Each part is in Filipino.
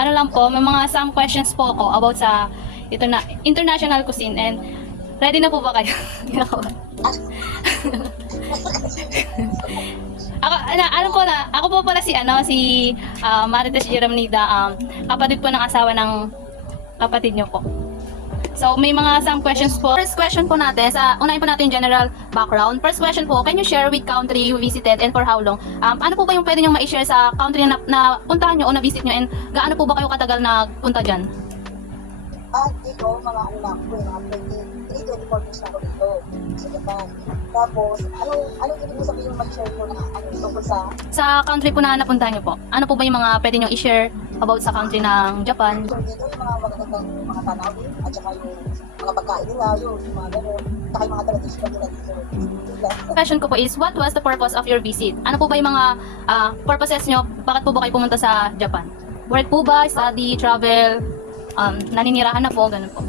ano lang po, may mga some questions po ako about sa ito na international cuisine and ready na po ba kayo? Ako po pala si Marites Jeramnida, kapatid po ng asawa ng kapatid niyo po. So, may mga some questions po. First question po natin, unahin po natin yung general background. First question po, can you share which country you visited and for how long? Ano po ba yung pwede nyo ma-share sa country na puntahan nyo o na-visit nyo and gaano po ba kayo katagal na punta dyan? Dito, mga ano lang po, mga 24 years na ako dito sa Japan. Tapos, anong ibig mo sabihin yung mag-share mo na tungkol sa... Sa country po na napuntahan nyo po, ano po ba yung mga pwede nyo i-share about sa country ng Japan? So, dito yung mga magagandang mga tanawin at saka yung mga pagkain nila, yung mga gano'n, saka yung mga traditional nila dito. Question ko po is, what was the purpose of your visit? Ano po ba yung mga purposes nyo? Bakit po ba kayo pumunta sa Japan? Work po ba? Study? Travel? Naninirahan na po? Ganun po.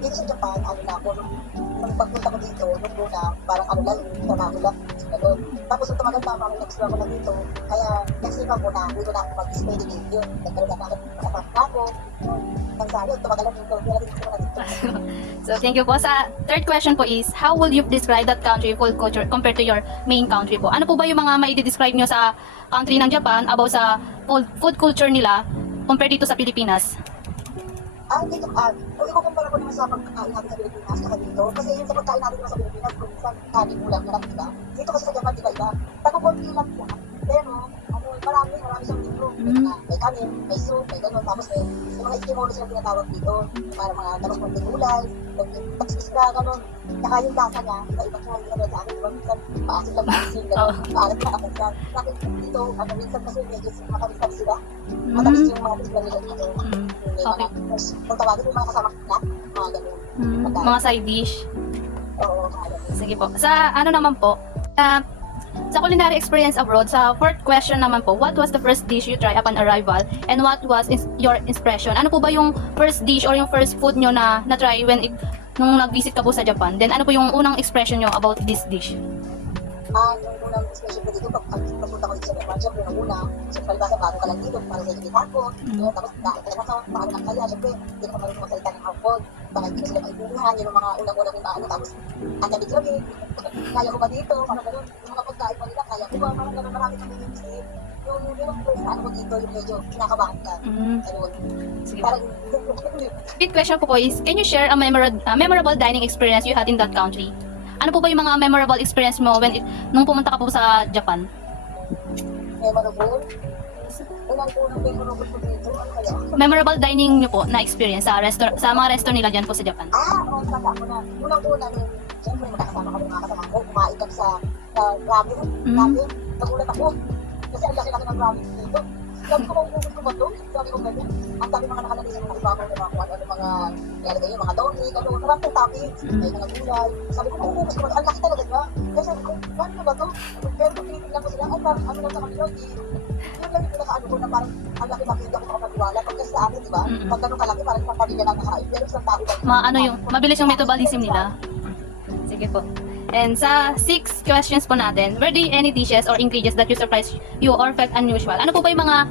Dito sa Japan, ano na ako, nung pagpunta ko dito, nung una, parang ano lang, trabaho lang, gano'n. Tapos nung tumagal pa ako, nag-explore ko na dito, kaya nag-save ako na, dito na ako mag-stay din yun. Nagkaroon na ako, kasama ako, nagsali, tumagal lang dito, kaya dito na dito. So, thank you po. Sa third question po is, how would you describe that country food culture compared to your main country po? Ano po ba yung mga mai-describe nyo sa country ng Japan about sa food culture nila compared dito sa Pilipinas? Dito, kung ikukumpara ko naman sa pagkain natin sa Pilipinas saka dito, kasi yung sa pagkain natin sa Pilipinas, kung minsan kanin ulam na lang, diba? Dito kasi sa Japan, iba-iba. Tago-konti lang yan. Pero, marami siyang dito. May kanin, may soup, may gano'n. Tapos may mga ikimono silang tinatawag dito. Para mga talong-konting gulay, pag-isra, gano'n. Saka yung lasa niya, iba-iba siya, hindi na sa akin. Diba? Minsan, maasin lang, gano'n. Maalat na ako dyan. Bakit dito, minsan kasi medyo matamis sila. Matamis yung mga isla nila dito. Okay. Kung tawagin yung mga kasama na, mga gano'n. Mga side dish? Oo, Sige po. Sa ano naman po, sa culinary experience abroad, sa fourth question naman po, what was the first dish you try upon arrival and what was your impression? Ano po ba yung first dish or yung first food nyo na na-try nung nag-visit ka po sa Japan? Then ano po yung unang expression nyo about this dish? Yung unang expression ko dito, pagpunta ko dito sa Japan, syempre nung una, syempre palibasa, bago ka lang dito, parang sa ikita ko, tapos dahil ka lang sa paano lang kaya, syempre, hindi ka marunong magsalita ng Hapon, baka hindi mo sila maiintindihan, yun yung mga unang-unang yung ano, tapos, ang lamig-lamig, kaya ko ba dito, parang gano'n, yung mga pagkain mo nila, kaya ko ba, parang gano'n, marami kang iisip, yung first ano ko dito, yung medyo kinakabahan ka, gano'n. Parang, Fifth question po is, can you share a memorable dining experience you had in that country? Ano po ba yung mga memorable experience mo nung pumunta ka po sa Japan? memorable, unang-unang memorable ko dito, ano kaya? Memorable dining nyo po na experience sa mga restaurant nila dyan po sa Japan. Tanda ko na. Unang-una nung, siyempre magkakasama kami mga kasama ko, kumain kami sa ramen. Nagulat ako. Kasi ang laki-laki ng ramen dito. Sabi ko, maububos ko ba ito? Sabi ko, ganyan. Ang dami mga nakalagay sa mga iba ko, mga nilalagay yung mga doni, gano'n. Marami yung toppings, may mga gulay. Sabi ko, maububos ko ba ito? Ang laki talaga niya. Kaya sabi ko, paano ba ito? Pero kung tinitignan ko sila, ay parang ano lang sa kanila, yun lang yung pinaka-ano ko na parang ang laki-laki, hindi ako makapaniwala. Pag kasi sa akin, di ba? Pag gano'n kalaki, parang isang pamilya lang nakain. Pero isang tao lang. Mabilis yung metabolism nila. Sige po. And sa 6 questions po natin, were there any dishes or ingredients that you surprised you or felt unusual? Ano po ba yung mga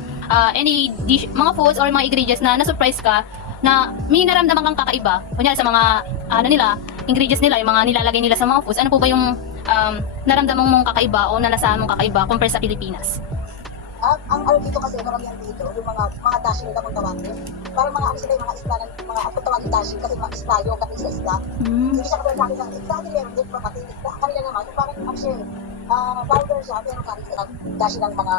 mga foods or mga ingredients na na-surprise ka na may naramdaman kang kakaiba? Kunyari sa mga ingredients nila, yung mga nilalagay nila sa mga foods, ano po ba yung naramdaman mong kakaiba o nalasahan mong kakaiba compare sa Pilipinas? Ang ano dito kasi, karamihan dito, yung mga dashi nila kung tawagin. Parang mga ano sila, yung mga isla, mga kung tawagin dashi, kasi mga isla yung kapit sa isla. Hindi siya kapag natin lang, sa atin meron din, kapatid. Kanila naman, yung parang actually, powder siya, pero kami sila dashi ng mga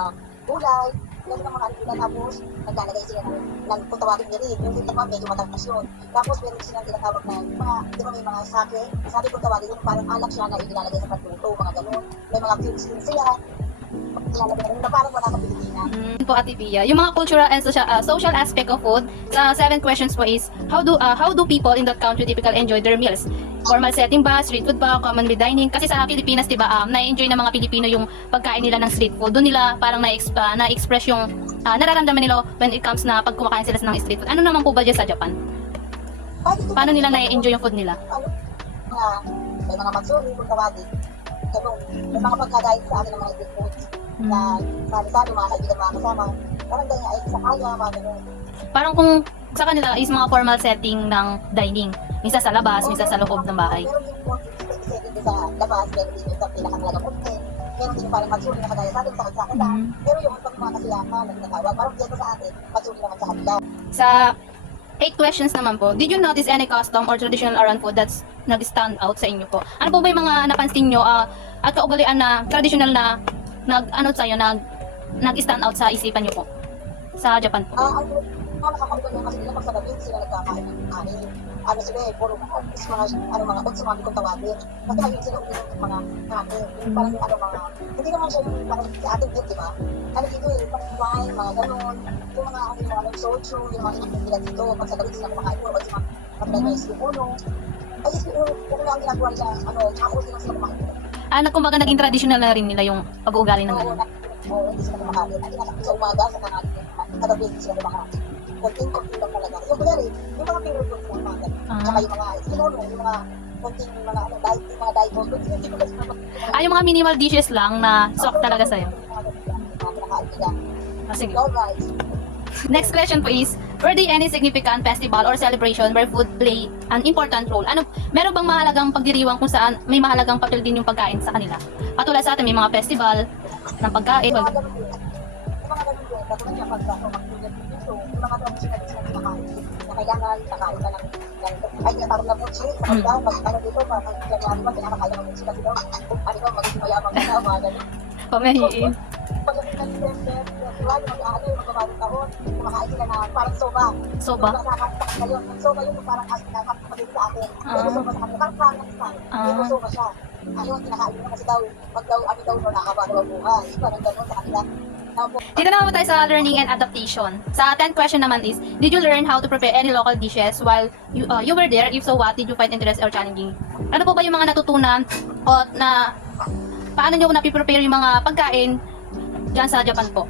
gulay, meron ng mga ano nila, tapos naglalagay sila ng kung tawagin niya rin, yung naman medyo matatas yun. Tapos meron silang tinatawag na, yung mga, di ba may mga sake kung tawagin, yung parang alak siya na inilalagay sa pagluto, mga gano'n. May mga cubes din sila, na parang wala sa Pilipinas. Po Ate Pia, yung mga cultural and social aspect of food, sa 7 questions po is, how do people in that country typically enjoy their meals? Formal setting ba, street food ba, commonly dining? Kasi sa Pilipinas, di ba, na-enjoy ng mga Pilipino yung pagkain nila ng street food. Doon nila parang na-express yung nararamdaman nila when it comes na pag kumakain sila ng street food. Ano naman po ba dyan sa Japan? Paano nila na-enjoy yung food nila? May mga matsuri, kung tawagin. Ganun. May mga pagkadain sa akin ng mga street foods. na sali-sali, mga kaibigan, mga kasama. Parang ganyan, ay sa kaya, mga ganun. Parang kung sa kanila is mga formal setting ng dining. Misa sa labas, misa sa loob ng bahay. Meron din po setting sa labas, meron din yung sa pinakatalagang content. Meron din yung parang magsuri na kagaya sa atin, sa kanila. Pero yung pag mga kasiyakan, nagtatawag, parang dito sa atin, magsuri naman sa kanila. Sa 8 questions naman po, did you notice any custom or traditional around food that's nag-stand out sa inyo po? Ano po ba yung mga napansin nyo at kaugalian na traditional na nag-stand out sa isipan nyo po? Sa Japan po. Ang nakakalimutan niya kasi nila pag sa gabi, sila nagkakain ng kanin. Ano sila puro mga utsumami kung tawagin. Kasi ayun sila uminom ng mga kanin. Yung parang hindi naman siya yung parang sa ating din, di ba? Ano dito parang wine, mga ganun. Yung mga soju, yung mga ininom nila dito. Pag sa gabi sila kumakain, puro utsumami. Pag na isip uno. Ay, isip uno, kung na ang ginagawa nila, tsaka ulo sila kumakain. Kumbaga naging traditional na rin nila yung pag-uugali ng ganun. Oo, hindi sila kumakain. At sa umaga, sa tanghali, kagabi hindi sila kumakain. Konting lang talaga. Yung kunyari, yung mga favorite food po naman. Tsaka yung mga sinono, yung mga konting mga diet food, hindi ko kasi Yung mga minimal dishes lang na swak talaga sa'yo. Pinakain nila. Sige. Alright. Next question po is, were there any significant festival or celebration where food play an important role? Meron bang mahalagang pagdiriwang kung saan may mahalagang papel din yung pagkain sa kanila? Katulad sa atin, may mga festival ng pagkain. Yung mga ganun din. Yung mga ganun din. Katulad niya pag mag-tulad dito, yung mga traditional na kinakain. Na kailangan, nakain ka ng ay tinatawag na mochi. Kapag daw, pag dito, parang January pa, pinakakain ng mochi kasi daw, magiging mayamang ka na, mga ganun. Pamahiin. Pagdating ng December, yung magbabagong taon, kumakain sila na parang soba. Soba? Ngayon, yung soba yun parang kapatid sa atin. Pero soba sa kanila, parang parang style. Pero soba siya. Ayun, kinakain nila kasi daw, pag daw, nakakabalo ang buhay. Parang gano'n sa kanila. Dito naman po tayo sa learning and adaptation. Sa 10th question naman is, did you learn how to prepare any local dishes while you were there? If so, what did you find interesting or challenging? Ano po ba yung mga natutunan o na paano nyo napiprepare yung mga pagkain dyan sa Japan po?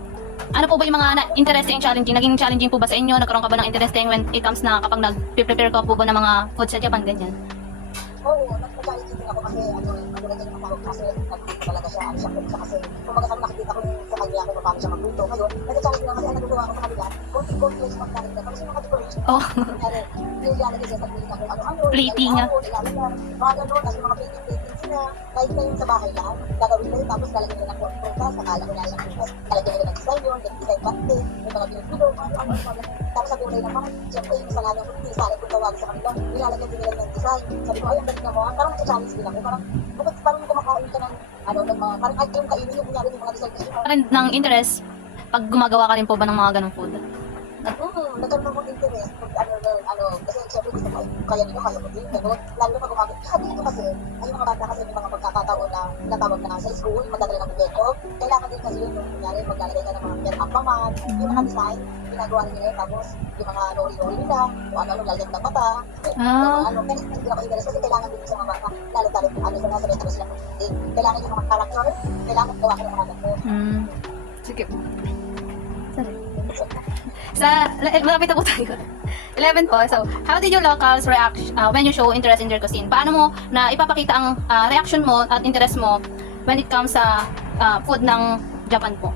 Ano po ba yung mga interesting and challenging? Naging challenging po ba sa inyo? Nagkaroon ka ba ng interesting when it comes na kapag nag-prepare ka po ba ng mga food sa Japan, ganyan? Oo, nagpa-challenge din ako kasi ganyan yung matawag kasi nagluto talaga siya. Kasi kumbaga sa nakikita ko sa kanya kung paano siya magluto. Ngayon, nagka-challenge din ako kasi nagluto ako sa kanila. Konti-konti lang siya magkain ka. Tapos yung mga decoration. Oh. Yung lalagay siya sa pilit ako. Plating nga. Mga ganun, kasi mga plating sila. Kahit na yung sa bahay lang, gagawin ko yun. Tapos lalagyan nila ng prutas, akala ko na siyang prutas. Lalagyan nila ng design yun, design pante, yung mga bilo-bilo, ano. Tapos sa gulay naman, siyempre yung sa lalong kung sa akin kung tawag sa kanila, nilalagyan din nila ng design. Sabi ko, ayun, galing na mo, parang nag-challenge din ako. Parang kumakain ka ng, parang kahit yung kainin yung kunyari yung mga design kasi. Ng interest, pag gumagawa ka rin po ba ng mga ganong food? Nagkaroon mo interest pag kasi siyempre gusto ko kaya mo din, gano'n. Lalo na pag gumamit. Sabi nito kasi, ay yung mga bata kasi may mga pagkakataon na natawag na sa school, magdadala ng bubeko. Kailangan din kasi yun, kunyari, maglalagay ka ng mga permapaman, yung mga design, ginagawa nila yun, tapos yung mga lori-lori nila, kung ano, lalagyan ng mata. Kaya hindi ako interest kasi kailangan din sa mga bata, lalo sa nasa retro sila. Kailangan yung mga character, kailangan gawa ka ng mga ganito. Sige. Malapit na po tayo. 11 po. So, how did your locals react when you show interest in their cuisine? Paano mo na ipapakita ang reaction mo at interest mo when it comes sa food ng Japan po?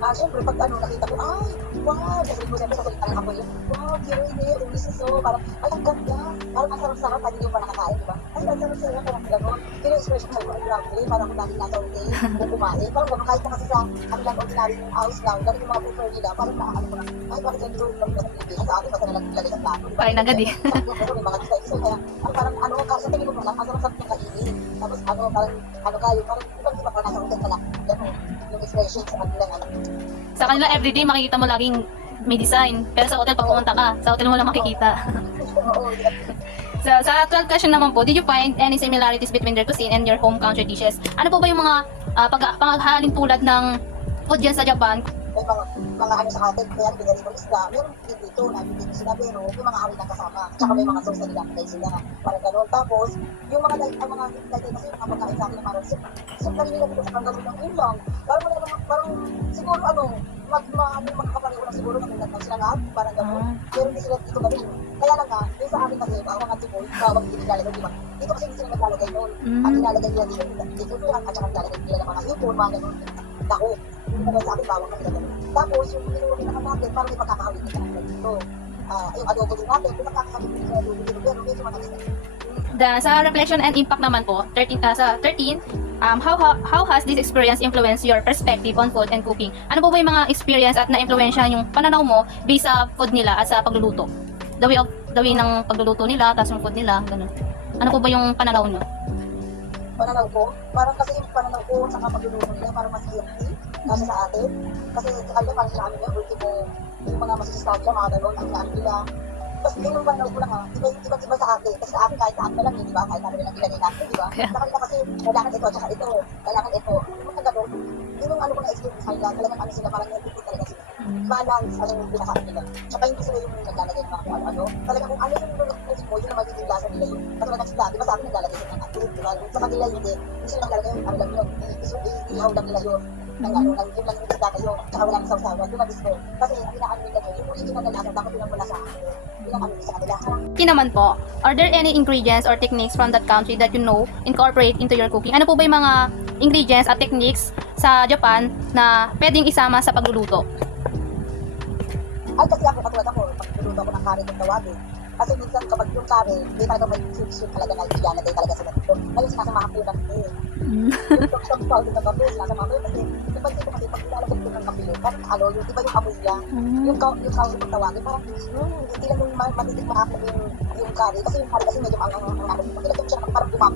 Siyempre, pag nakita ko, ay, wow, kasi mo siyempre sa kulit parang ako yun, wow, kirili, ulisis, parang, ay, ang ganda, parang ang sarap-sarap, pag hindi mo pa nakakain, diba? Ay, ang sarap-sarap, parang gano'n. Pero yung expression ko, ay, grabe, parang kung namin nasa hotel, kung kumain, parang gano'n, kahit na kasi sa kanilang ordinary house lang, gano'n yung mga prefer nila, parang nakakaano ko na, ay, bakit ganito, parang sa Pilipinas, sa atin, basta nalang lalagay sa plato. Kain agad eh. May mga design, kaya, parang, kasi tingin ko lang, ang sarap-sarap ng kainin, tapos, parang, ibang iba pa nasa hotel pala, gano'n, yung expression sa kanilang, Sa kanila, everyday makikita mo laging may design. Pero sa hotel, pag pumunta ka, sa hotel mo lang makikita. So, sa 12th question naman po, did you find any similarities between their cuisine and your home country dishes? Ano po ba yung mga panghalin tulad ng food dyan sa Japan? May mga sa atin, kaya pinili ko isda, meron din dito na hindi sila, pero yung mga awit na kasama, tsaka may mga sauce na nilalagay sila, parang gano'n. Tapos, yung mga lagay kasi yung mga pagkain sa akin na parang soup na nila dito sa panggalon ng ulang, parang siguro magkakapareho lang siguro kung nagtang sila lahat, parang gano'n. Pero hindi sila dito gawin. Kaya lang nga, yung sa amin kasi, mga tibol, bawag hindi nilalagay, diba? Dito kasi hindi sila naglalagay nun. At nilalagay nila dito lang, at saka nilalagay nila ng mga hipon, mga gano'n. dako. Hindi naman sa akin, bawang na nila ganun. Tapos, yung pinuli naman natin, parang may pagkakahawin din natin dito. Yung adobo din natin, may pagkakahawin din sa adobo dito, pero medyo matamis na. Sa reflection and impact naman po, sa 13, how has this experience influenced your perspective on food and cooking? Ano po ba yung mga experience at na-influensya yung pananaw mo based sa food nila at sa pagluluto? The way ng pagluluto nila, tapos yung food nila, ganun. Ano po ba yung pananaw nyo? Pananaw ko, parang kasi yung pananaw ko sa pagluluto nila, parang mas healthy kasi sa atin. Kasi sa kanya, parang sa amin yun, ultimo, yung mga masusustansya, mga gano'n, ang naan nila. Tapos yun yung pananaw ko lang ha, iba sa atin. Kasi sa atin kahit saan ka lang yun, di ba? Kahit namin lang ilagay natin, di ba? Sa kanila kasi, kailangan ito, tsaka ito, kailangan ito. Yung mga gano'n, yun yung ano ko na-experience sa kanila, talagang ano sila, parang nagtipid talaga sila. Balance, ano yung pinakain nila. Tsaka hindi sila yung naglalagay ng mga kung ano-ano. Talaga kung ano yung nilulutuin mo, yun ang magiging lasa nila yun. Katulad ng sila, di ba sa akin naglalagay sila ng atin, di ba? Sa kanila hindi. Hindi sila naglalagay yung ano lang yun. Ihaw lang nila yun. Ng ano, yun lang yung isda kayo. Tsaka walang sausawan. Yun ang gusto. Kasi ang pinaan nila yun, yung original na lasa, dapat yun ang mula sa akin. Yun ang ano sa kanila. Kaya naman po, are there any ingredients or techniques from that country that you know incorporate into your cooking? Ano po ba yung mga ingredients at techniques sa Japan na pwedeng isama sa pagluluto? Ay, kasi ako, katulad ako, pag-luto ako ng curry ng tawagin. Kasi minsan kapag yung curry, hindi talaga may sweet talaga na ilalagay talaga sa ganito. Ngayon, sinasamahan ko yung kape. Yung some powder ng kape, sinasamahan ko yun kasi, napansin ko kasi pag ilalagay ko ng kape, parang ano, yung iba yung amoy niya. Yung curry ng tawagin, parang, hindi lang yung matitik maakla yung curry. Kasi yung curry kasi medyo ang ano, pag ilagay ko siya, parang bumap.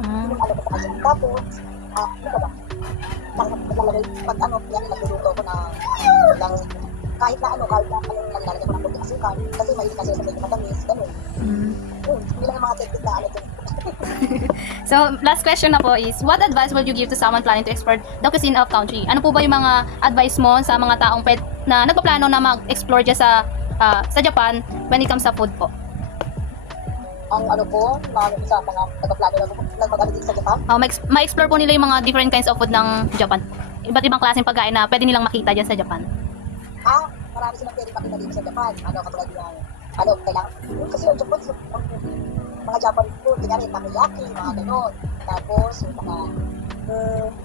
Yung ano ko sa kanya. Tapos, ano ba ba? Naglalagay, pag ano, yan, nagluluto ko ng kahit na anong naglalagay ko ng konti asukal, kasi mahilig kasi sa medyo matamis, gano'n. Hindi lang yung mga technique na ano dyan. So, last question na po is, what advice would you give to someone planning to explore the cuisine of country? Ano po ba yung mga advice mo sa mga taong na nagpaplano na mag-explore dyan sa Japan when it comes sa food po? Ang ano po, sa mga nagpaplano na mag-aligid sa Japan, Ma-explore po nila yung mga different kinds of food ng Japan. Iba't ibang klaseng pagkain na pwede nilang makita dyan sa Japan. marami silang pwede makita dito sa Japan. Ano, katulad yung, ano, kailangan, kasi yung Japan, mga Japan food, kaya rin, takoyaki, mga gano'n. Tapos, yung mga,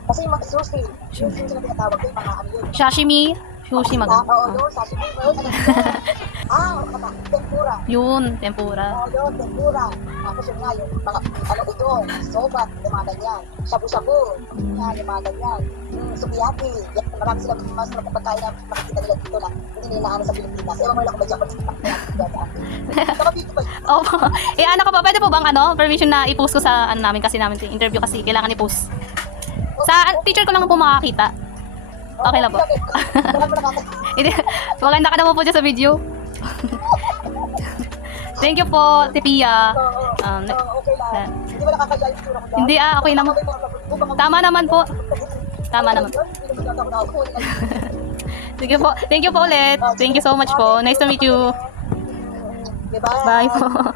kasi yung mga sushi, yung sila pinatawag ko, yung mga ano yun. Sashimi, sushi Oo, yun, sashimi, yun, tempura. Yun, tempura. Oo, yun, tempura. Tapos yun nga, yung mga, ano, udon, soba, yung mga ganyan. Shabu-shabu, yan, yung mga ganyan. Sukiyaki, yan, marami silang mas pagkain na makikita nila dito na hindi nila naano sa Pilipinas. Ewan mo lang kung may Japan sa Saka dito ba yun? Opo. Ano ka pa? Pwede po bang permission na i-post ko sa namin kasi namin interview kasi kailangan i-post. Sa teacher ko lang po makakita. Okay lang po. Maganda ka naman po dyan sa video. Thank you po, Tipia. Okay lang. Hindi ba nakakaya yung tura ko dyan? Hindi okay naman. Tama naman po. Tama naman. Sige po. Thank you po ulit. Thank you so much po. Nice to meet you. Bye. Bye po.